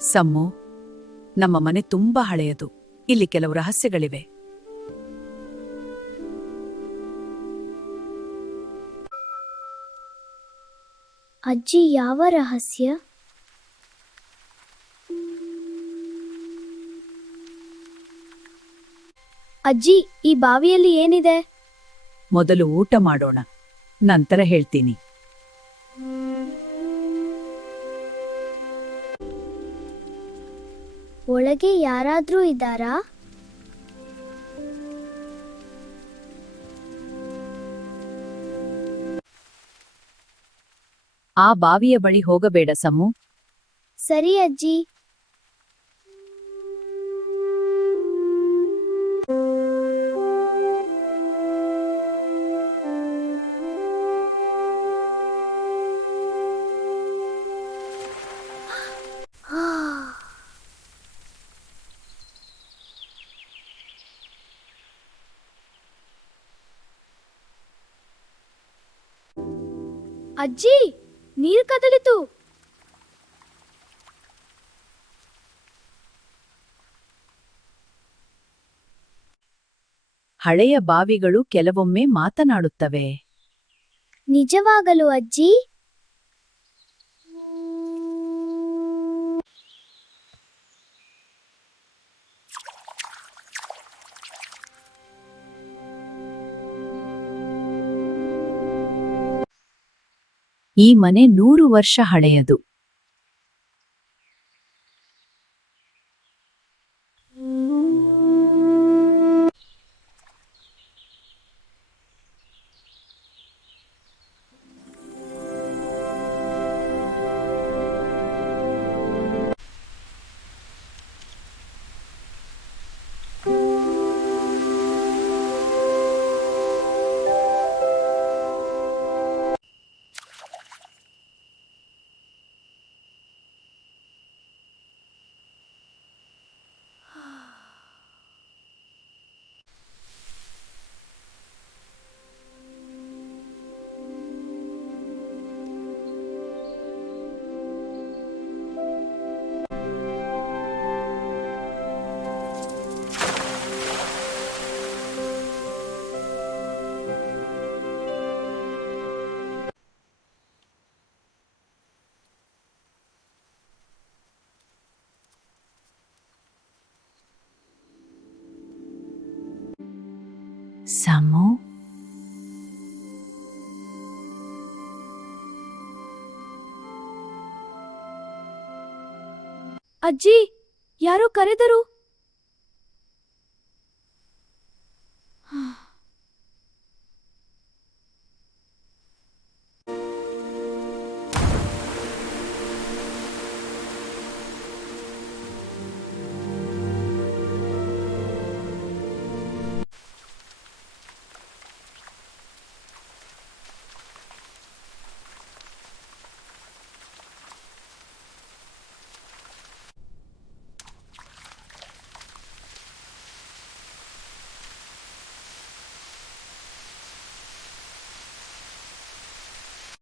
Sum, ನಮ್ಮ ಮನೆ ತುಂಬಾ ಹಳೆಯದು. ಇಲ್ಲಿ ಕೆಲವು ರಹಸ್ಯಗಳಿವೆ. ಅಜ್ಜಿ, ಯಾವ ರಹಸ್ಯ? ಅಜ್ಜಿ, ಈ ಬಾವಿಯಲ್ಲಿ ಏನಿದೆ? ಮೊದಲು ಊಟ ಮಾಡೋಣ, ನಂತರ ಹೇಳ್ತೀನಿ. ಒಳಗೆ ಯಾರಾದ್ರೂ ಇದ್ದಾರಾ? ಆ ಬಾವಿಯ ಬಳಿ ಹೋಗಬೇಡ ಸಮ್ಮು. ಸರಿ ಅಜ್ಜಿ. ಅಜ್ಜಿ, ನೀರು ಕದಲಿತು. ಹಳೆಯ ಬಾವಿಗಳು ಕೆಲವೊಮ್ಮೆ ಮಾತನಾಡುತ್ತವೆ. ನಿಜವಾಗಲು ಅಜ್ಜಿ? ಈ ಮನೆ 100 ವರ್ಷ ಹಳೆಯದು. ಸಮ್ಮು, ಅಜ್ಜಿ, ಯಾರೋ ಕರೆದರು.